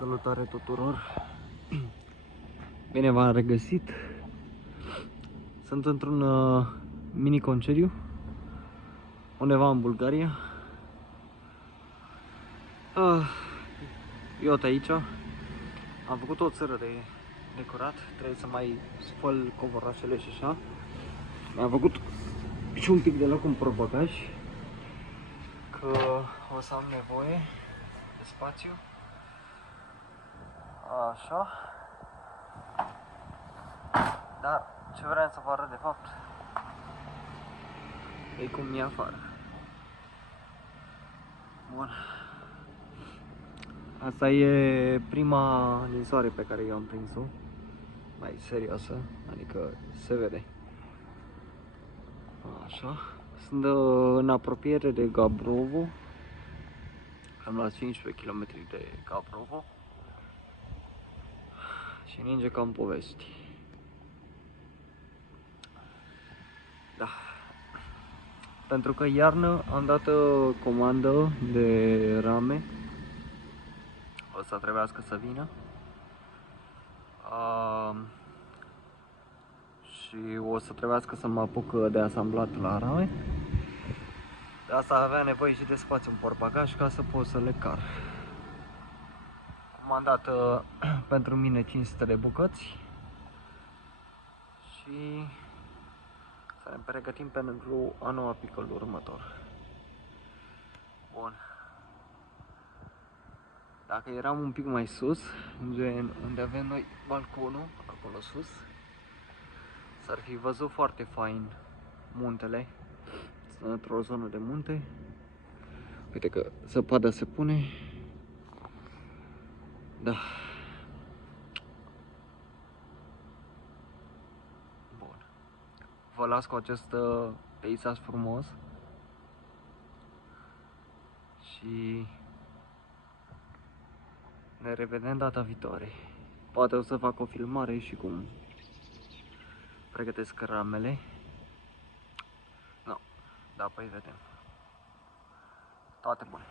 Salutare tuturor! Bine v-am regăsit! Sunt într-un mini concediu undeva în Bulgaria. Eu aici am făcut o țără de decorat, trebuie să mai spăl covorașele și așa. Mi-am făcut și un pic de loc în portbagaj, că o să am nevoie de spațiu. Așa. Dar ce vreau să vă arăt de fapt e cum e afară. Bun. Asta e prima ninsoare pe care eu am prins-o. Mai serioasă, adică se vede. Așa. Sunt în apropiere de Gabrovo. Cam la 15 km de Gabrovo. Și ninge cam povesti. Da. Pentru că iarnă am dat comandă de rame. O să trebuiască să vină. Și o să trebuiască să mă apuc de asamblat la rame. De asta avea nevoie și de spațiu în portbagaj ca să pot să le car. M-am dat pentru mine 500 de bucăți și să ne pregătim pentru anul apicol următor. Bun. Dacă eram un pic mai sus, unde avem noi balconul, acolo sus, s-ar fi văzut foarte fain muntele. Sunt într-o zonă de munte. Uite că zăpada se pune. Da. Bun. Vă las cu acest peisaj frumos. Și ne revedem data viitoare. Poate o să fac o filmare și cum pregătesc ramele. No, da, păi vedem. Toate bune.